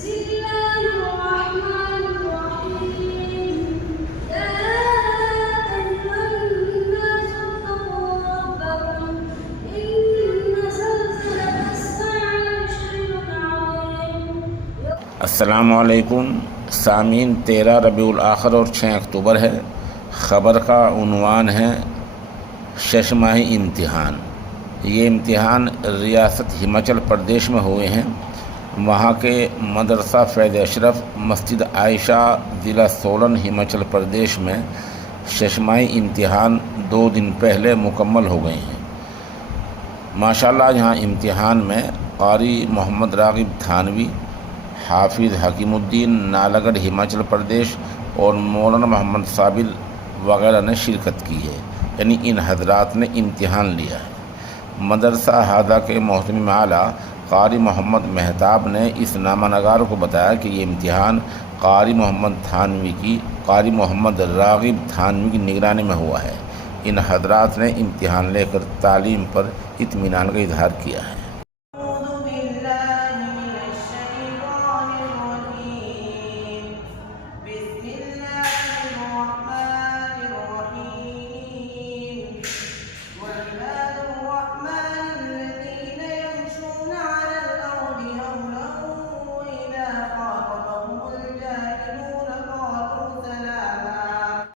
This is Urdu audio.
الله الرحمن الرحيم يا أيها الناس اتقوا ربكم إن زلزلة الساعة شيء عظيم. السلام علیکم سامعین، 13 ربیع الاخر اور 6 اکتوبر ہے۔ خبر کا عنوان ہے شش ماہی امتحان۔ یہ امتحان ریاست ہماچل پردیش میں ہوئے ہیں۔ وہاں کے مدرسہ فیض اشرف مسجد عائشہ ضلع سولن ہماچل پردیش میں شش ماہی امتحان 2 دن پہلے مکمل ہو گئے ہیں۔ ماشاءاللہ یہاں امتحان میں قاری محمد راغب تھانوی، حافظ حکیم الدین نالاگڑھ ہماچل پردیش اور مولانا محمد صابر وغیرہ نے شرکت کی ہے، یعنی ان حضرات نے امتحان لیا ہے۔ مدرسہ ہادہ کے محتمم اعلیٰ قاری محمد مہتاب نے اس نامہ نگار کو بتایا کہ یہ امتحان قاری محمد راغب تھانوی کی نگرانی میں ہوا ہے۔ ان حضرات نے امتحان لے کر تعلیم پر اطمینان کا اظہار کیا ہے۔